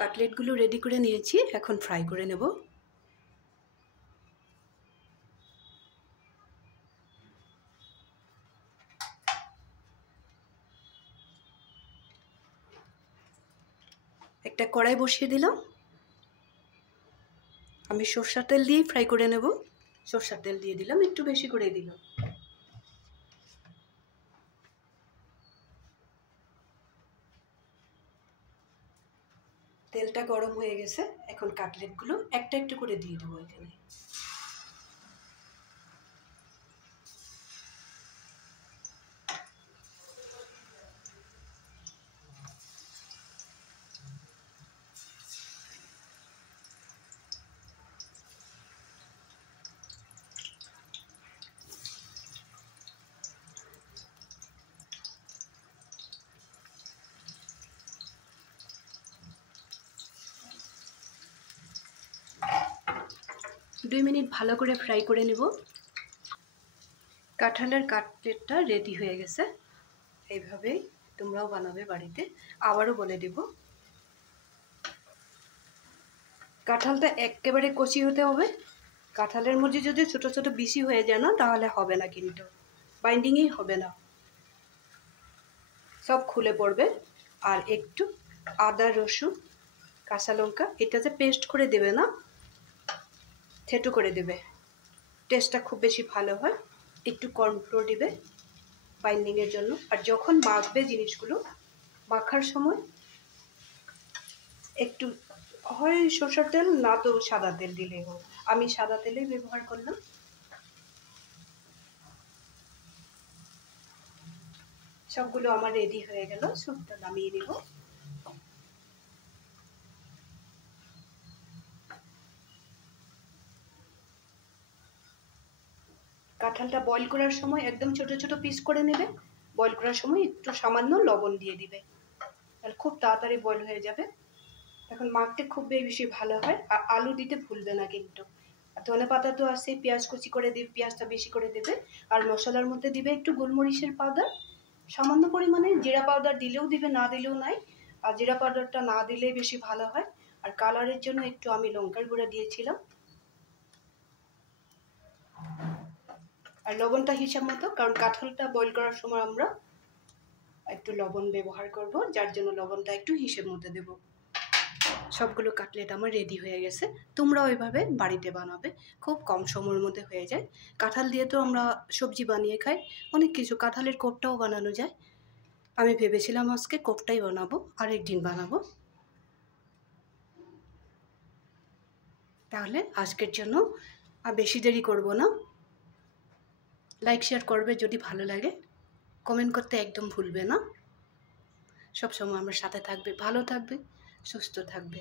কাটলেটগুলো ready করে নিয়েছি, এখন ফ্রাই করে নেব। একটা কড়াই বসিয়ে দিলাম, আমি সরষের তেল দিয়ে ফ্রাই করে নেব। সরষের তেল দিয়ে দিলাম, একটু বেশি করে দিলাম। তেলটা গরম হয়ে গেছে, এখন কাটলেটগুলো একটা একটা করে দিয়ে দেবো এখানে। দুই মিনিট ভালো করে ফ্রাই করে নেব। কাঁঠালের কাটলেটটা রেডি হয়ে গেছে। এইভাবেই তোমরাও বানাবে বাড়িতে। আবারও বলে দেব, কাঁঠালটা একেবারে কচি হতে হবে। কাঁঠালের মধ্যে যদি ছোট ছোট বিচি হয়ে যায় না, তাহলে হবে না, কিন্তু বাইন্ডিংই হবে না, সব খুলে পড়বে। আর একটু আদা, রসুন, কাঁচা লঙ্কা, এটা যে পেস্ট করে দেবে না, থেঁতো করে দেবে, টেস্টটা খুব বেশি ভালো হয়। একটু কর্নফ্লোর দিবে বাইন্ডিংয়ের জন্য। আর যখন মাখবে জিনিসগুলো, মাখার সময় একটু হয় সরষের তেল, না তো সাদা তেল দিলেই হোক। আমি সাদা তেলেই ব্যবহার করলাম। সবগুলো আমার রেডি হয়ে গেল, স্যুপটা নামিয়ে নেব। কাঁঠালটা বয়েল করার সময় একদম ছোট ছোট পিস করে নেবে। বয়েল করার সময় একটু সামান্য লবণ দিয়ে দিবে, তাহলে খুব তাড়াতাড়ি বয়েল হয়ে যাবে। এখন মাখতে খুব বেশি ভালো হয়। আর আলু দিতে ভুলবে না কিন্তু। আর ধনেপাতা তো আছে, পেঁয়াজ কুচি করে দিবে, পেঁয়াজটা বেশি করে দেবে। আর মশলার মধ্যে দিবে একটু গোলমরিচের পাউডার, সামান্য পরিমাণে জিরা পাউডার দিলেও দিবে, না দিলেও নাই। আর জিরা পাউডারটা না দিলেই বেশি ভালো হয়। আর কালারের জন্য একটু আমি লঙ্কার গুঁড়া দিয়েছিলাম। আর লবণটা হিসাব মতো, কারণ কাঁঠালটা বয়েল করার সময় আমরা একটু লবণ ব্যবহার করব, যার জন্য লবণটা একটু হিসেব মতো দেব। সবগুলো কাটলেট আমার রেডি হয়ে গেছে। তোমরা ওইভাবে বাড়িতে বানাবে, খুব কম সময়ের মধ্যে হয়ে যায়। কাঁঠাল দিয়ে তো আমরা সবজি বানিয়ে খাই, অনেক কিছু। কাঁঠালের কোপ্তাও বানানো যায়। আমি ভেবেছিলাম আজকে কোপ্তাই বানাবো, আরেকদিন বানাবো। তাহলে আজকের জন্য আর বেশি দেরি করব না। লাইক শেয়ার করবে যদি ভালো লাগে, কমেন্ট করতে একদম ভুলবে না। সবসময় আমার সাথে থাকবে, ভালো থাকবে, সুস্থ থাকবে।